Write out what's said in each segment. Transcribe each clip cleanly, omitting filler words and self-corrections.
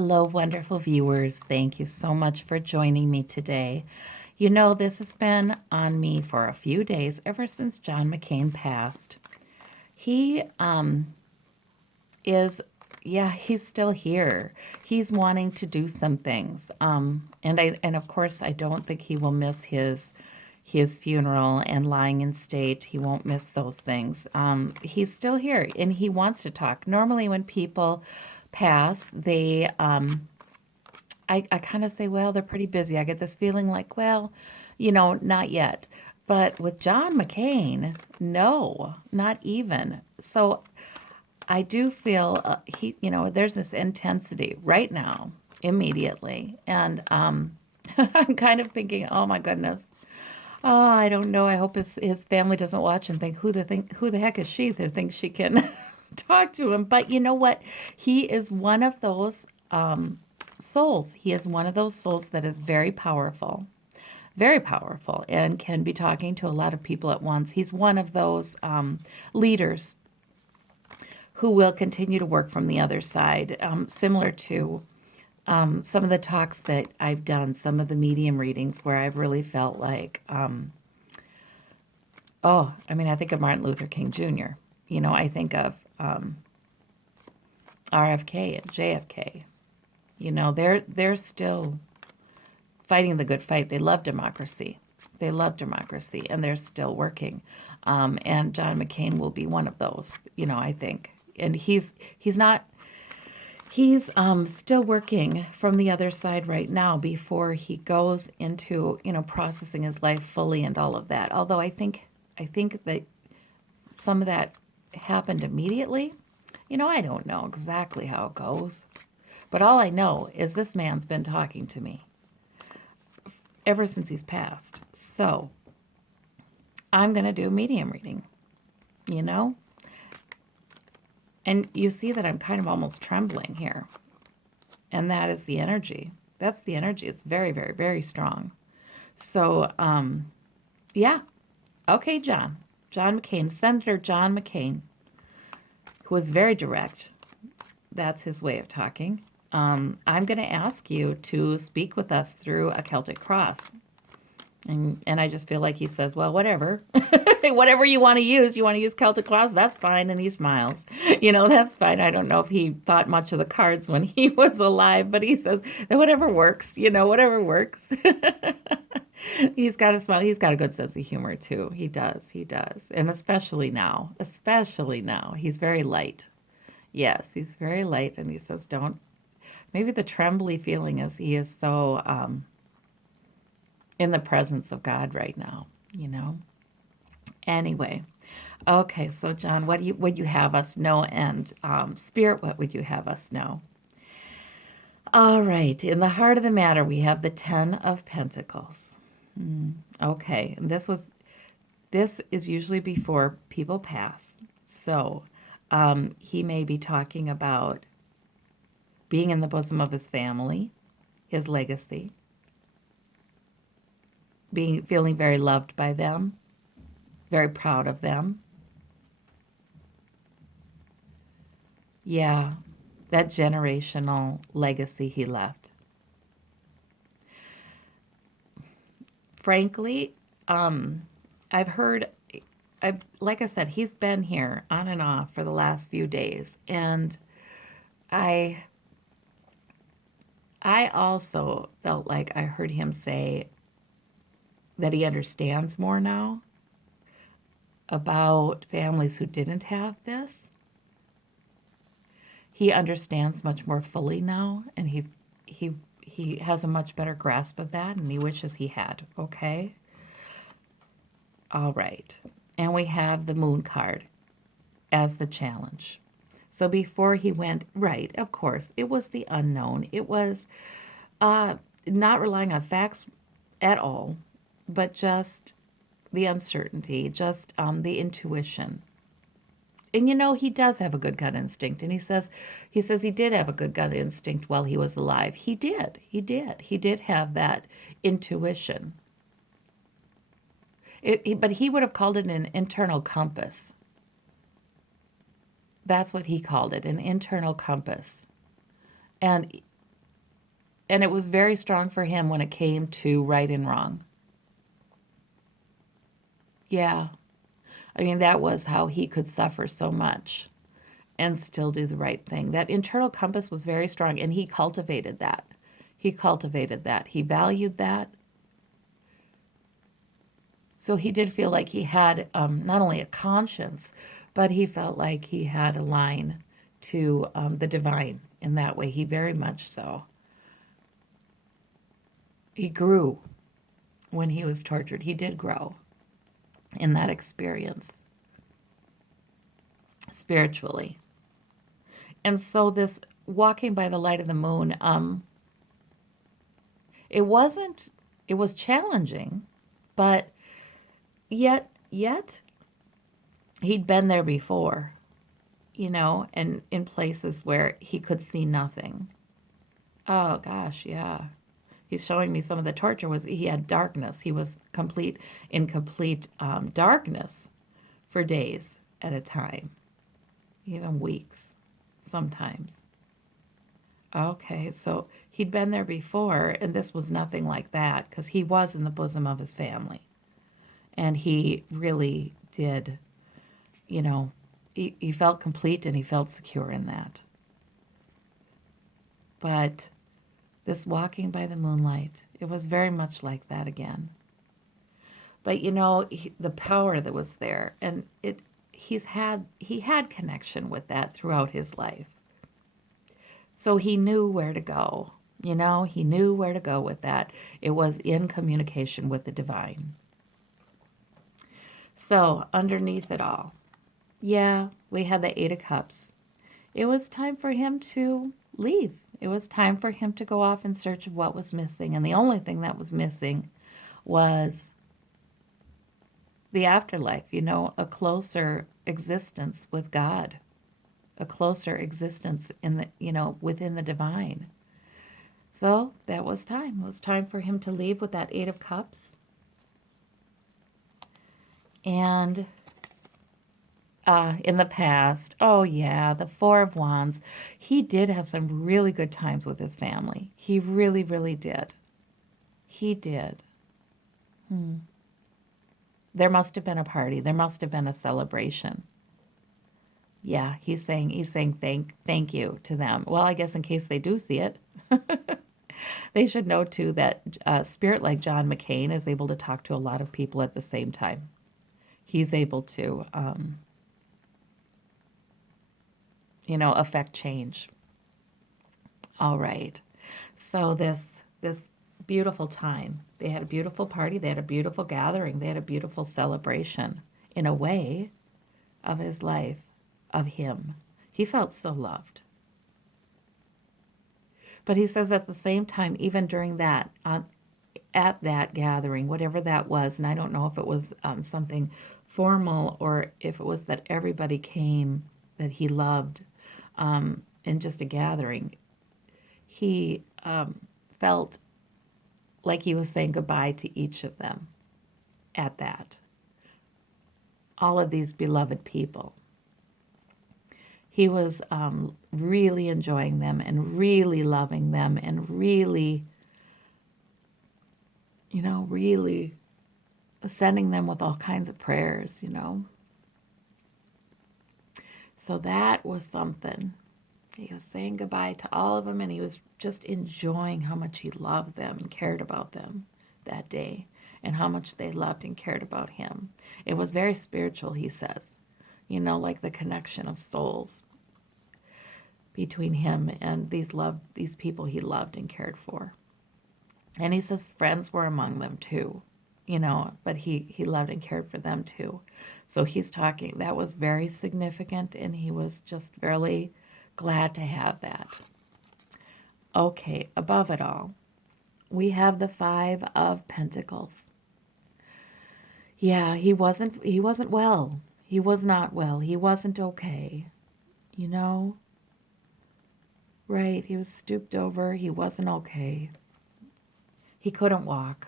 Hello, wonderful viewers. Thank you so much for joining me today. You know, this has been on me for a few days, ever since John McCain passed. He is, yeah, he's still here. He's wanting to do some things. And of course, I don't think he will miss his funeral and lying in state. He won't miss those things. He's still here and he wants to talk. Normally, when people pass, I kind of say, well, they're pretty busy. I get this feeling like, well, not yet. But with John McCain, no, not even. So I do feel there's this intensity right now, immediately. And I'm kind of thinking, oh my goodness. Oh, I don't know. I hope his family doesn't watch and think who the heck is she that thinks she can talk to him. But you know what? He is one of those um, souls. He is one of those souls that is very powerful, and can be talking to a lot of people at once. He's one of those leaders who will continue to work from the other side, similar to some of the talks that I've done, some of the medium readings where I've really felt like, I think of Martin Luther King Jr. I think of RFK and JFK. They're still fighting the good fight. They love democracy. They love democracy, and they're still working. And John McCain will be one of those. I think, and he's not. He's still working from the other side right now before he goes into processing his life fully and all of that. Although I think that some of that happened immediately. I don't know exactly how it goes, but all I know is this man's been talking to me ever since he's passed. So I'm going to do a medium reading, you know? And you see that I'm kind of almost trembling here. And that is the energy. That's the energy. It's very, very, very strong. So, yeah. Okay, John. John McCain, Senator John McCain, who is very direct. That's his way of talking. I'm going to ask you to speak with us through a Celtic cross. And I just feel like he says, well, whatever. Whatever you want to use. You want to use Celtic Cross? That's fine. And he smiles. That's fine. I don't know if he thought much of the cards when he was alive, but he says, whatever works, whatever works. He's got a smile. He's got a good sense of humor, too. He does. He does. And especially now. He's very light. Yes, he's very light. And he says, don't. Maybe the trembly feeling is he is so in the presence of God right now. Anyway, okay, so John, what would you have us know? And Spirit, what would you have us know? All right, in the heart of the matter, we have the Ten of Pentacles. Okay, and this is usually before people pass. So he may be talking about being in the bosom of his family, his legacy, feeling very loved by them, very proud of them. Yeah, that generational legacy he left. Frankly, I've heard, like I said, he's been here on and off for the last few days, and I also felt like I heard him say that he understands more now about families who didn't have this. He understands much more fully now, and he has a much better grasp of that, and he wishes he had. Okay? All right. And we have the Moon card as the challenge. So before he went, right, of course, it was the unknown. It was not relying on facts at all, but just the uncertainty, just the intuition. And he does have a good gut instinct, and he says he did have a good gut instinct while he was alive. He did have that intuition. But he would have called it an internal compass. That's what he called it, an internal compass. And And it was very strong for him when it came to right and wrong. Yeah. I mean, that was how he could suffer so much and still do the right thing. That internal compass was very strong, and he cultivated that. He cultivated that. He valued that. So he did feel like he had not only a conscience, but he felt like he had a line to the divine in that way. He very much so. He grew when he was tortured. He did grow in that experience spiritually. And so this walking by the light of the moon, it wasn't, it was challenging, but yet he'd been there before, and in places where he could see nothing. Oh gosh, yeah. He's showing me some of the torture was he had darkness. He was in complete darkness for days at a time, even weeks sometimes. Okay, so he'd been there before, and this was nothing like that because he was in the bosom of his family. And he really did, he felt complete and he felt secure in that. But this walking by the moonlight, it was very much like that again. But the power that was there, and he had connection with that throughout his life. So he knew where to go. He knew where to go with that. It was in communication with the divine. So underneath it all, yeah, we had the Eight of Cups. It was time for him to leave. It was time for him to go off in search of what was missing. And the only thing that was missing was the afterlife, a closer existence with God, a closer existence in within the divine. So that was time. It was time for him to leave with that Eight of Cups. And in the past, oh yeah, the Four of Wands, he did have some really good times with his family. He really, really did. He did. There must have been a party. There must have been a celebration. Yeah, he's saying thank you to them. Well, I guess in case they do see it, they should know too that a spirit like John McCain is able to talk to a lot of people at the same time. He's able to, affect change. All right. So this beautiful time. They had a beautiful party. They had a beautiful gathering. They had a beautiful celebration in a way of his life, of him. He felt so loved. But he says at the same time, even during that, at that gathering, whatever that was, and I don't know if it was something formal or if it was that everybody came that he loved in just a gathering, he felt like he was saying goodbye to each of them at that. All of these beloved people. He was really enjoying them and really loving them and really, really sending them with all kinds of prayers, So that was something. He was saying goodbye to all of them, and he was just enjoying how much he loved them and cared about them that day, and how much they loved and cared about him. It was very spiritual, he says, like the connection of souls between him and these people he loved and cared for. And he says friends were among them too, but he loved and cared for them too. So he's talking, that was very significant, and he was just really glad to have that. Okay, above it all, we have the Five of Pentacles. Yeah, he wasn't well. He was not well. He wasn't okay. Right, he was stooped over. He wasn't okay. He couldn't walk.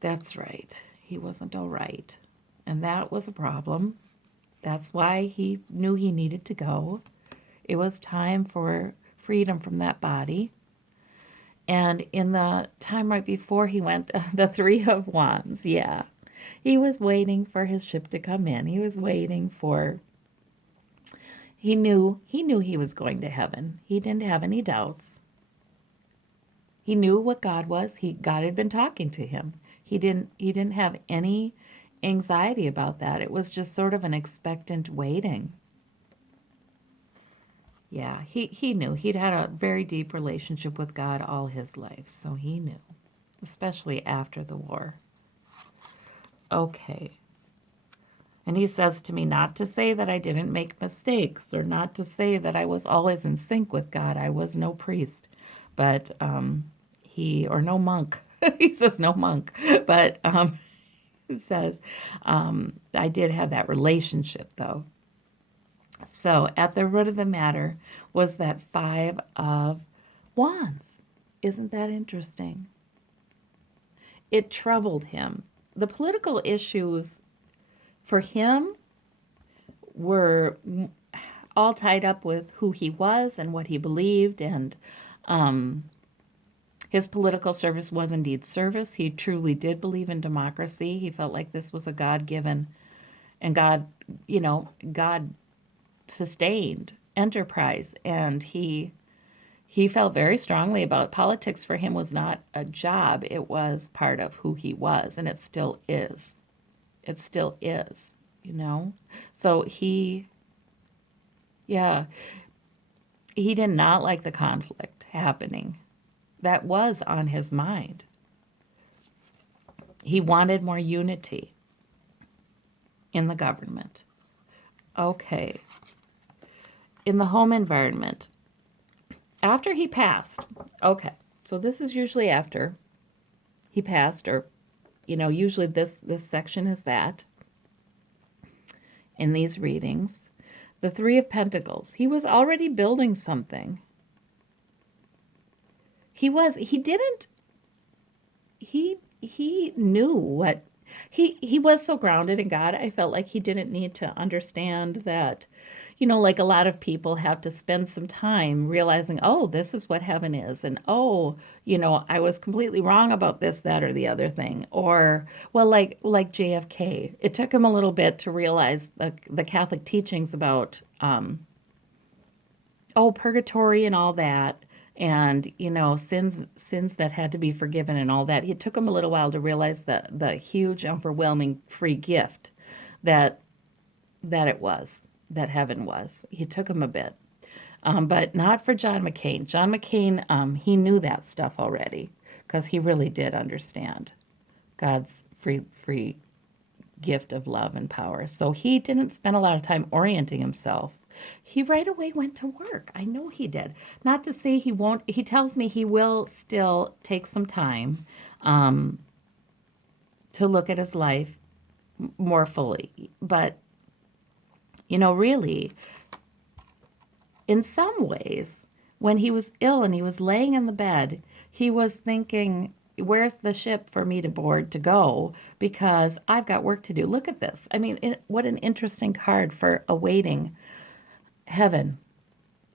That's right. He wasn't all right. And that was a problem. That's why he knew he needed to go. It was time for freedom from that body. And in the time right before he went, the Three of Wands, yeah. He was waiting for his ship to come in. He was waiting for he knew he was going to heaven. He didn't have any doubts. He knew what God was. God had been talking to him. He didn't have any anxiety about that. It was just sort of an expectant waiting. Yeah, he knew. He'd had a very deep relationship with God all his life, so he knew, especially after the war. Okay. And he says to me not to say that I didn't make mistakes or not to say that I was always in sync with God. I was no priest, but or no monk. He says no monk, but he says I did have that relationship though. So at the root of the matter was that Five of Wands. Isn't that interesting? It troubled him. The political issues for him were all tied up with who he was and what he believed, and um, his political service was indeed service. He truly did believe in democracy. He felt like this was a God given and God sustained enterprise, and he felt very strongly about politics. For him was not a job, it was part of who he was, and it still is. It still is, you know? So yeah, he did not like the conflict happening. That was on his mind. He wanted more unity in the government. Okay. In the home environment, after he passed, okay, so this is usually after he passed, or, usually this section is that in these readings. The Three of Pentacles. He was already building something. He knew what he was so grounded in God. I felt like he didn't need to understand that, like a lot of people have to spend some time realizing, oh, this is what heaven is, and oh, I was completely wrong about this, that, or the other thing. Or, well, like JFK, it took him a little bit to realize the Catholic teachings about purgatory and all that, and sins that had to be forgiven and all that. It took him a little while to realize the huge, overwhelming free gift that it was, that heaven was. It took him a bit, but not for John McCain. John McCain, he knew that stuff already because he really did understand God's free gift of love and power. So he didn't spend a lot of time orienting himself. He right away went to work. I know he did. Not to say he won't. He tells me he will still take some time um, to look at his life more fully. But, really, in some ways, when he was ill and he was laying in the bed, he was thinking, where's the ship for me to board to go? Because I've got work to do. Look at this. I mean, what an interesting card for awaiting heaven,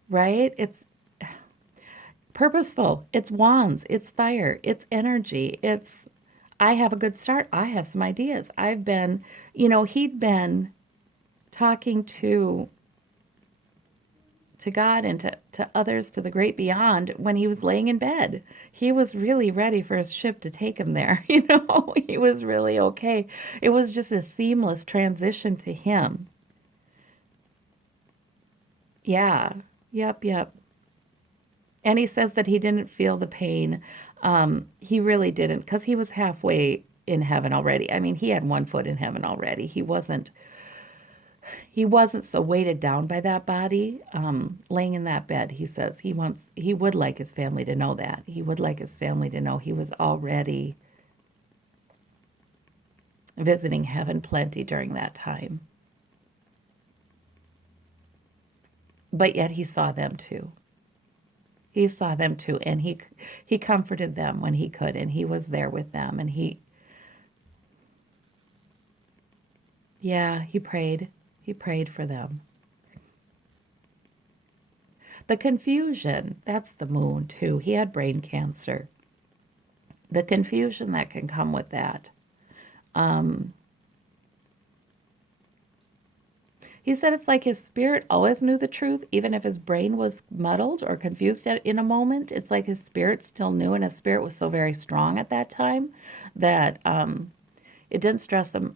right? It's purposeful. It's wands. It's fire. It's energy. I have a good start. I have some ideas. I've been, he'd been talking to God and to others, to the great beyond, when he was laying in bed. He was really ready for his ship to take him there. He was really okay. It was just a seamless transition to him. Yeah. Yep. And he says that he didn't feel the pain. He really didn't, because he was halfway in heaven already. I mean, he had one foot in heaven already. He wasn't so weighted down by that body, laying in that bed. He says he would like his family to know that. He would like his family to know he was already visiting heaven plenty during that time. But yet he saw them too. He saw them too, and he comforted them when he could, and he was there with them, and he prayed. He prayed for them. The confusion, that's the moon too. He had brain cancer. The confusion that can come with that. Um, he said it's like his spirit always knew the truth, even if his brain was muddled or confused in a moment. It's like his spirit still knew, and his spirit was so very strong at that time that it didn't stress him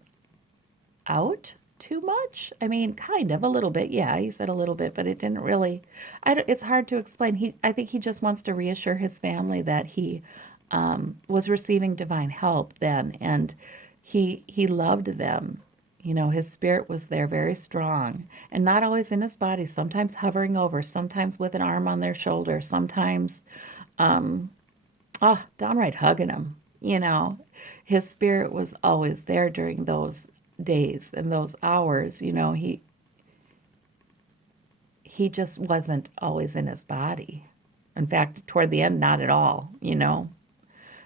out too much. I mean, kind of a little bit. Yeah, he said a little bit, but it didn't really. It's hard to explain. I think he just wants to reassure his family that he was receiving divine help then, and he loved them. You know, his spirit was there, very strong, and not always in his body. Sometimes hovering over, sometimes with an arm on their shoulder, sometimes, um, downright hugging him. You know, his spirit was always there during those days and those hours. You know, he just wasn't always in his body. In fact, toward the end, not at all. You know,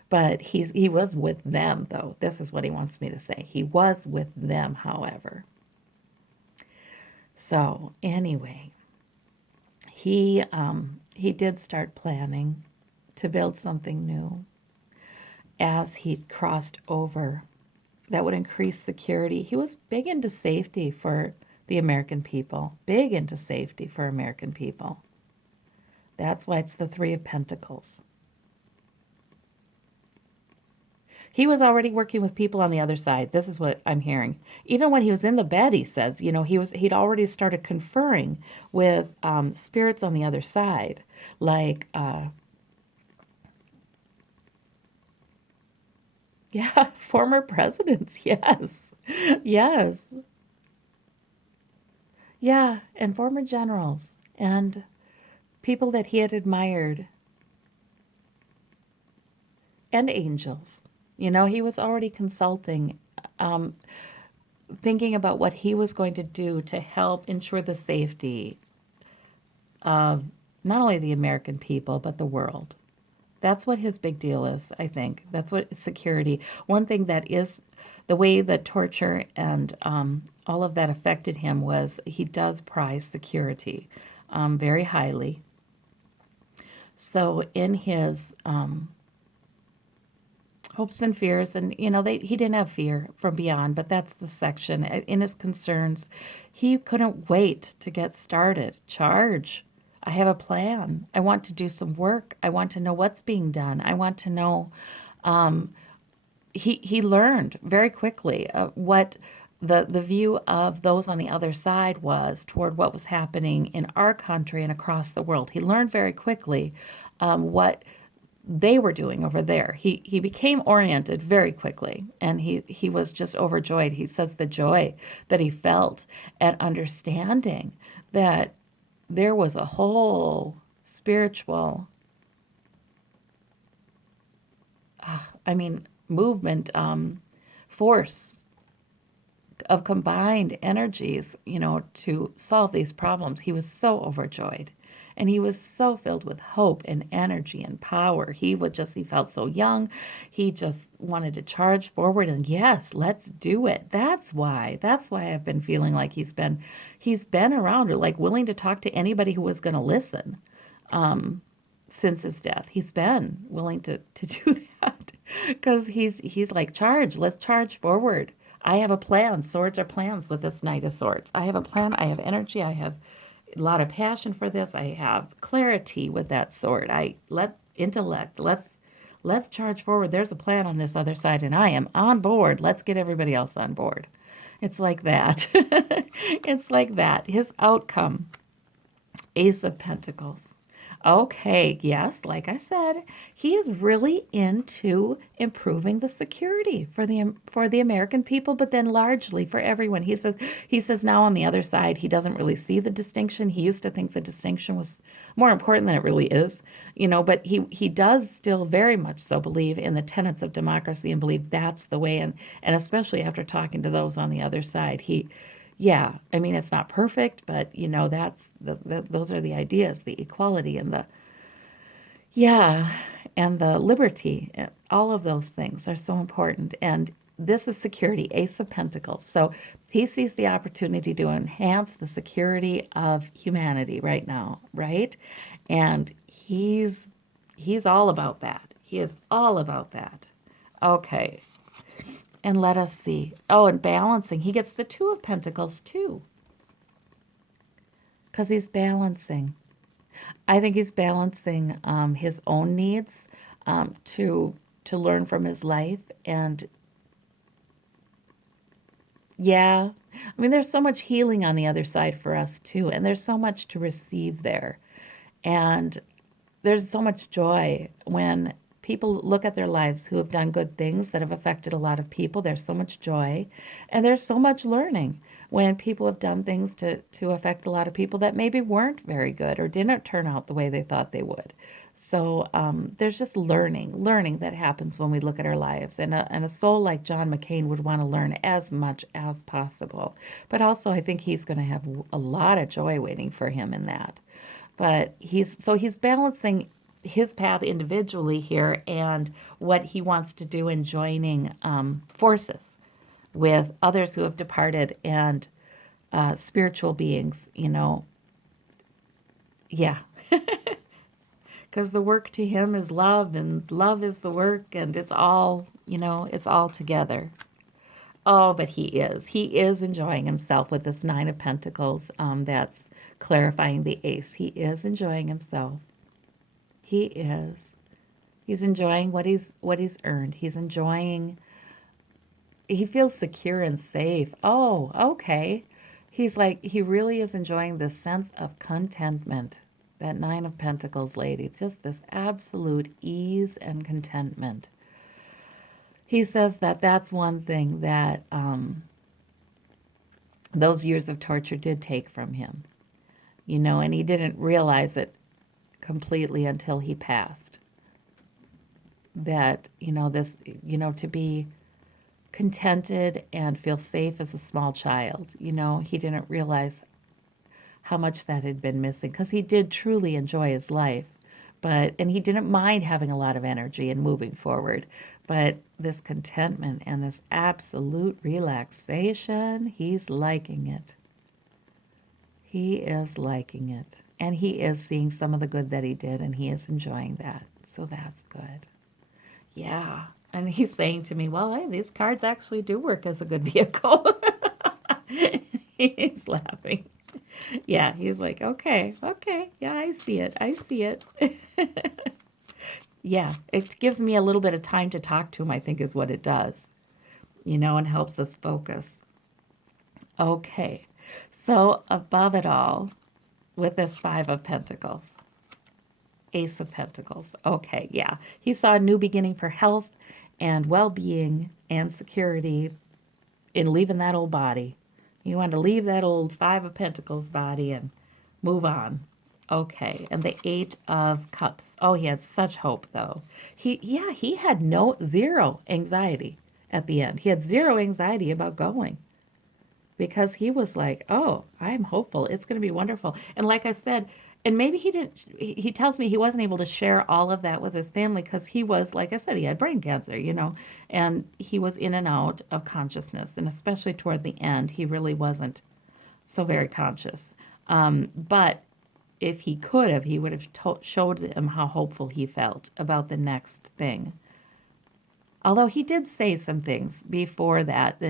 but he was with them though. This is what he wants me to say. He was with them, however. So anyway, he did start planning to build something new as he crossed over that would increase security. He was big into safety for the American people, big into safety for American people. That's why it's the Three of Pentacles. He was already working with people on the other side. This is what I'm hearing. Even when he was in the bed, he says, you know, he'd already started conferring with spirits on the other side, like yeah, former presidents. Yes, yes, yeah, and former generals and people that he had admired and angels. You know, he was already consulting, um, thinking about what he was going to do to help ensure the safety of not only the American people, but the world. That's what his big deal is, I think. That's what security. One thing that is the way that torture and all of that affected him was he does prize security very highly. So in his hopes and fears, and you know, he didn't have fear from beyond, but that's the section. In his concerns, he couldn't wait to get started. Charge. I have a plan. I want to do some work. I want to know what's being done. I want to know. Um, he learned very quickly what the view of those on the other side was toward what was happening in our country and across the world. He learned very quickly what they were doing over there. He became oriented very quickly, and he was just overjoyed. He says the joy that he felt at understanding that there was a whole spiritual, I mean, movement, force of combined energies, you know, to solve these problems. He was so overjoyed. And he was so filled with hope and energy and power. He felt so young. He just wanted to charge forward and yes, let's do it. That's why I've been feeling like he's been around or like willing to talk to anybody who was going to listen. Um, since his death, he's been willing to do that because he's like, let's charge forward. I have a plan. Swords are plans with this Knight of Swords. I have a plan. I have energy. I have a lot of passion for this. I have clarity with that sword. Intellect. Let's charge forward. There's a plan on this other side, and I am on board. Let's get everybody else on board. It's like that. It's like that. His outcome, Ace of Pentacles. Okay, yes, like I said, he is really into improving the security for the American people, but then largely for everyone. He says now on the other side, he doesn't really see the distinction. He used to think the distinction was more important than it really is, you know, but he does still very much so believe in the tenets of democracy and believe that's the way, and especially after talking to those on the other side, yeah, I mean, it's not perfect, but you know, those are the ideas, the equality and yeah, and the liberty. All of those things are so important. And this is security, Ace of Pentacles. So he sees the opportunity to enhance the security of humanity right now, right? And he's all about that. He is all about that. Okay. And let us see. Oh, and balancing. He gets the Two of Pentacles too. Because he's balancing. I think he's balancing his own needs to learn from his life. And yeah, I mean, there's so much healing on the other side for us too. And there's so much to receive there. And there's so much joy when people look at their lives who have done good things that have affected a lot of people. There's so much joy and there's so much learning when people have done things to affect a lot of people that maybe weren't very good or didn't turn out the way they thought they would. So there's just learning that happens when we look at our lives. And a soul like John McCain would want to learn as much as possible. But also, I think he's going to have a lot of joy waiting for him in that. But he's balancing his path individually here and what he wants to do in joining forces with others who have departed and spiritual beings, Yeah. Because the work to him is love, and love is the work, and it's all, it's all together. Oh, but he is. He is enjoying himself with this Nine of Pentacles. That's clarifying the Ace. He is enjoying himself. He is. He's enjoying what he's earned. He's enjoying. He feels secure and safe. Oh, okay. He really is enjoying this sense of contentment. That Nine of Pentacles lady. Just this absolute ease and contentment. He says that that's one thing that those years of torture did take from him, and he didn't realize it completely until he passed. That, to be contented and feel safe as a small child, he didn't realize how much that had been missing because he did truly enjoy his life. And he didn't mind having a lot of energy and moving forward. But this contentment and this absolute relaxation, he's liking it. He is liking it. And he is seeing some of the good that he did, and he is enjoying that. So that's good. Yeah. And he's saying to me, well, hey, these cards actually do work as a good vehicle. He's laughing. Yeah, he's like, okay, yeah, I see it. Yeah, it gives me a little bit of time to talk to him, I think is what it does, and helps us focus. Okay, so above it all, with this Five of Pentacles, Ace of Pentacles, okay, yeah, he saw a new beginning for health and well-being and security in leaving that old body. He wanted to leave that old Five of Pentacles body and move on. Okay, and the Eight of Cups. Oh, he had such hope, though. He had zero anxiety at the end. He had zero anxiety about going because he was like, oh, I'm hopeful. It's going to be wonderful. And like I said, and maybe he tells me he wasn't able to share all of that with his family because he was, like I said, he had brain cancer, and he was in and out of consciousness. And especially toward the end, he really wasn't so very conscious. But if he could have, he would have showed them how hopeful he felt about the next thing. Although he did say some things before that,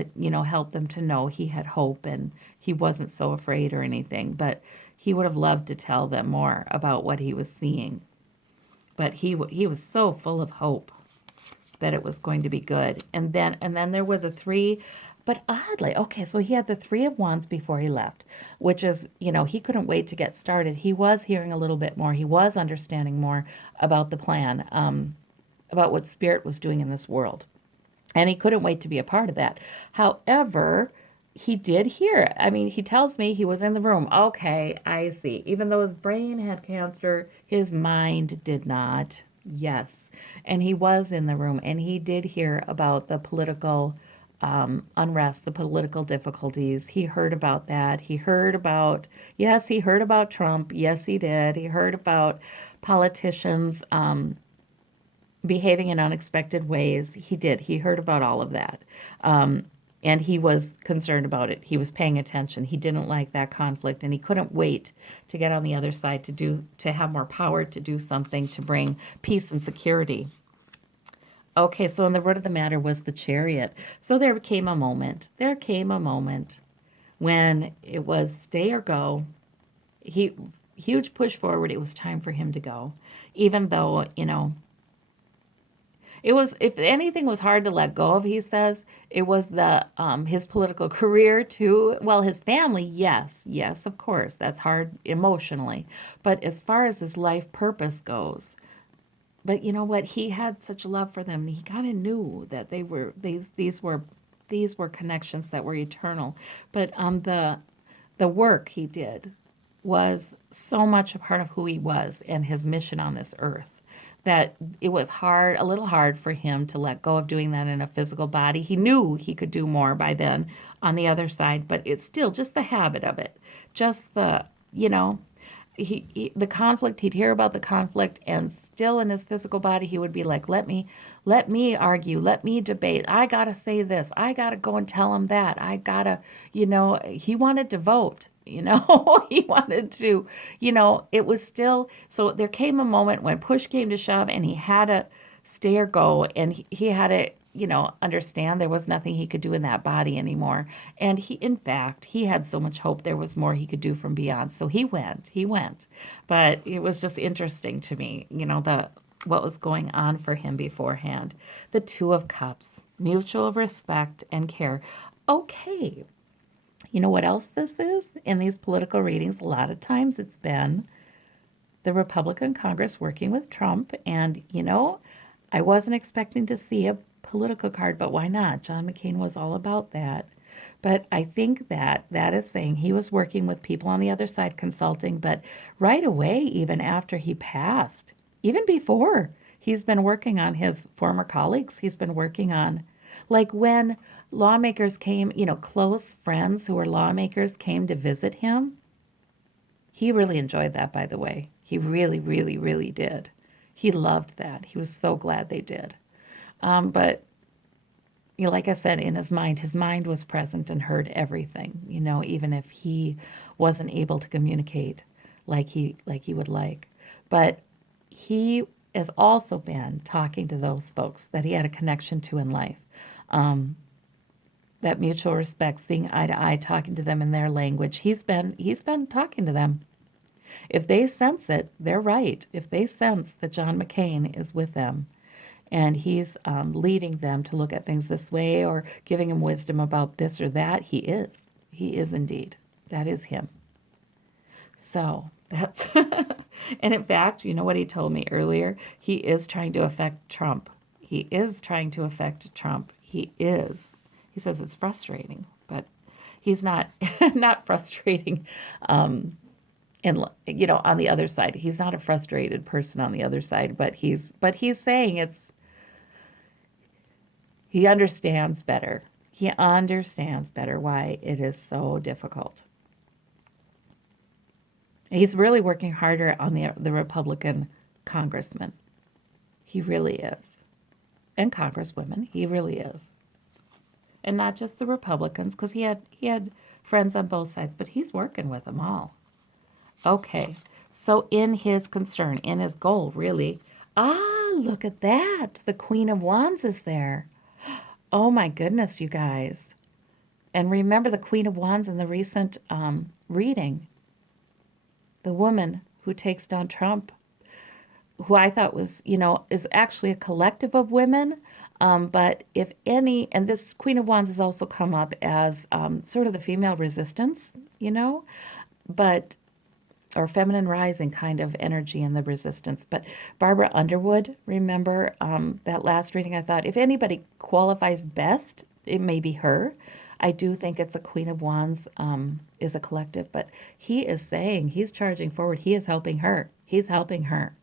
helped them to know he had hope and he wasn't so afraid or anything. But he would have loved to tell them more about what he was seeing. But he was so full of hope that it was going to be good. And then there were the three, but oddly, okay, so he had the Three of Wands before he left, which is, he couldn't wait to get started. He was hearing a little bit more. He was understanding more about the plan, about what Spirit was doing in this world. And he couldn't wait to be a part of that. However, he did hear. I mean, he tells me he was in the room. Okay, I see. Even though his brain had cancer, his mind did not. Yes. And he was in the room, and he did hear about the political unrest, the political difficulties. He heard about that. He heard about Trump. Yes, he did. He heard about politicians behaving in unexpected ways. He did. He heard about all of that. Um, and he was concerned about it. He was paying attention. He didn't like that conflict, and he couldn't wait to get on the other side to have more power to do something to bring peace and security. Okay, so in the root of the matter was the chariot. So there came a moment. There came a moment when it was stay or go. He huge push forward. It was time for him to go, even though it was, if anything was hard to let go of, he says, it was the his political career too. Well, his family, yes, yes, of course, that's hard emotionally. But as far as his life purpose goes, but you know what? He had such love for them. He kind of knew that these were connections that were eternal. But the work he did was so much a part of who he was and his mission on this earth that it was hard, a little hard for him to let go of doing that in a physical body. He knew he could do more by then on the other side, but it's still just the habit of it. Just the, you know, the conflict, he'd hear about the conflict, and still in his physical body he would be like, let me argue, let me debate, I gotta say this, I gotta go and tell him that, I gotta, he wanted to vote, he wanted to, it was still, so there came a moment when push came to shove and he had to stay or go, and he had to, understand there was nothing he could do in that body anymore. And he, in fact, he had so much hope there was more he could do from beyond. So he went. But it was just interesting to me, the what was going on for him beforehand. The Two of Cups, mutual respect and care. Okay, you know what else this is in these political readings? A lot of times it's been the Republican Congress working with Trump. And, I wasn't expecting to see a political card, but why not? John McCain was all about that. But I think that that is saying he was working with people on the other side consulting, but right away, even after he passed, even before, he's been working on his former colleagues. He's been working on, like when lawmakers came, close friends who were lawmakers came to visit him. He really enjoyed that, by the way. He really, really, really did. He loved that. He was so glad they did. But like I said, in his mind was present and heard everything. Even if he wasn't able to communicate like he would like. But he has also been talking to those folks that he had a connection to in life. Um, that mutual respect, seeing eye to eye, talking to them in their language. He's been talking to them. If they sense it, they're right. If they sense that John McCain is with them and he's leading them to look at things this way or giving them wisdom about this or that, he is. He is indeed. That is him. So that's, and in fact, you know what he told me earlier? He is trying to affect Trump. He is trying to affect Trump. He is. He says it's frustrating, but he's not, not frustrating. And on the other side, he's not a frustrated person on the other side, but he's saying he understands better. He understands better why it is so difficult. He's really working harder on the Republican congressman. He really is. And congresswomen, he really is. And not just the Republicans, because he had friends on both sides, but he's working with them all. Okay, so in his concern, in his goal, really, look at that. The Queen of Wands is there. Oh my goodness, you guys. And remember the Queen of Wands in the recent reading, the woman who takes down Trump, who I thought was, is actually a collective of women. But if any, and this Queen of Wands has also come up as sort of the female resistance, but or feminine rising kind of energy in the resistance. But Barbara Underwood, remember that last reading, I thought if anybody qualifies best, it may be her. I do think it's a Queen of Wands is a collective, but he is saying, he's charging forward. He is helping her. He's helping her.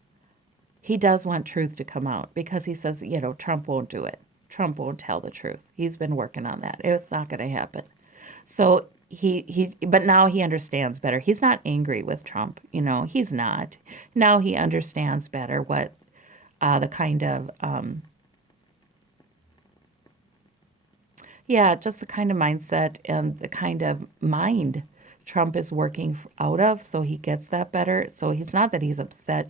He does want truth to come out because he says, Trump won't do it. Trump won't tell the truth. He's been working on that. It's not going to happen. So but now he understands better. He's not angry with Trump, he's not. Now he understands better what the kind of yeah, just the kind of mindset and the kind of mind Trump is working out of, so he gets that better. So it's not that he's upset.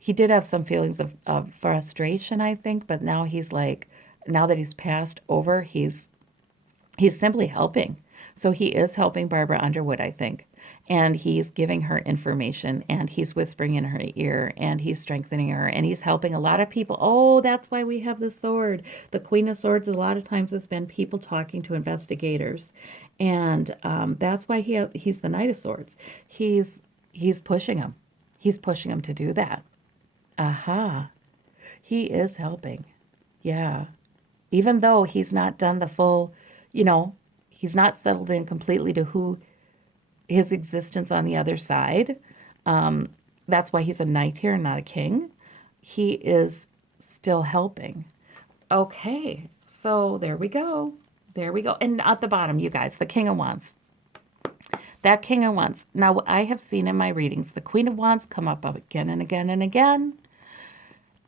He did have some feelings of frustration, I think, but now he's like, now that he's passed over, he's simply helping. So he is helping Barbara Underwood, I think. And he's giving her information and he's whispering in her ear and he's strengthening her and he's helping a lot of people. Oh, that's why we have the sword. The Queen of Swords, a lot of times, has been people talking to investigators. And that's why he's the Knight of Swords. He's he's pushing him. He's pushing him to do that. Aha. He is helping. Yeah. Even though he's not done the full, you know, he's not settled in completely to who his existence on the other side. Um, that's why he's a knight here and not a king. He is still helping. Okay, so there we go. There we go. And at the bottom, you guys, the King of Wands. That King of Wands. Now, I have seen in my readings the Queen of Wands come up again and again and again.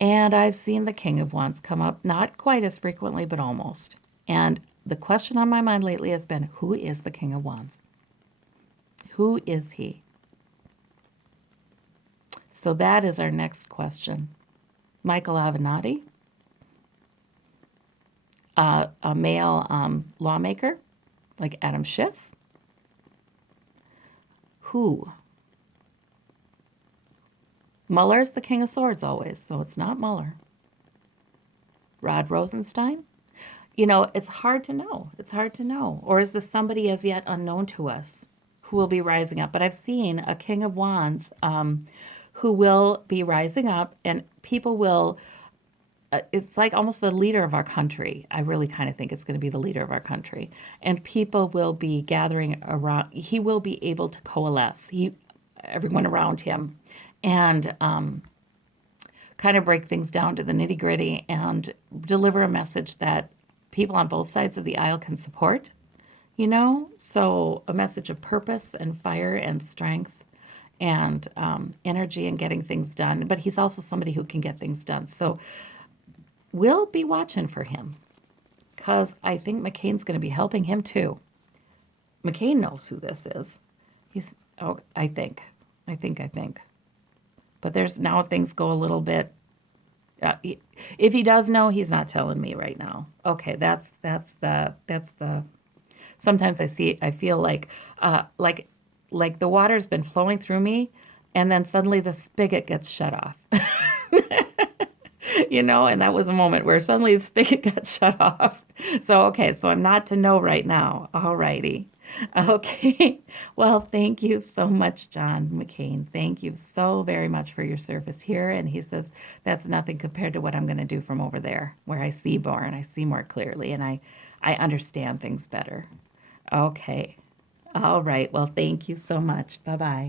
And I've seen the King of Wands come up, not quite as frequently, but almost. And the question on my mind lately has been, who is the King of Wands? Who is he? So that is our next question. Michael Avenatti, a male lawmaker like Adam Schiff. Who? Mueller's the King of Swords always, so it's not Mueller. Rod Rosenstein? You know, it's hard to know. It's hard to know. Or is this somebody as yet unknown to us who will be rising up? But I've seen a King of Wands who will be rising up, and people will. It's like almost the leader of our country. I really kind of think it's going to be the leader of our country, and people will be gathering around. He will be able to coalesce. Everyone around him, and kind of break things down to the nitty gritty and deliver a message that people on both sides of the aisle can support, you know? So a message of purpose and fire and strength and energy and getting things done. But he's also somebody who can get things done. So we'll be watching for him because I think McCain's going to be helping him too. McCain knows who this is. I think. But there's now things go a little bit. If he does know, he's not telling me right now. Okay, that's the. Sometimes I feel like the water's been flowing through me, and then suddenly the spigot gets shut off. You know, and that was a moment where suddenly the spigot got shut off. So okay, so I'm not to know right now. All righty. Okay. Well, thank you so much, John McCain. Thank you so very much for your service here. And he says that's nothing compared to what I'm going to do from over there, where I see more and I see more clearly and I understand things better. Okay. All right. Well, thank you so much. Bye bye.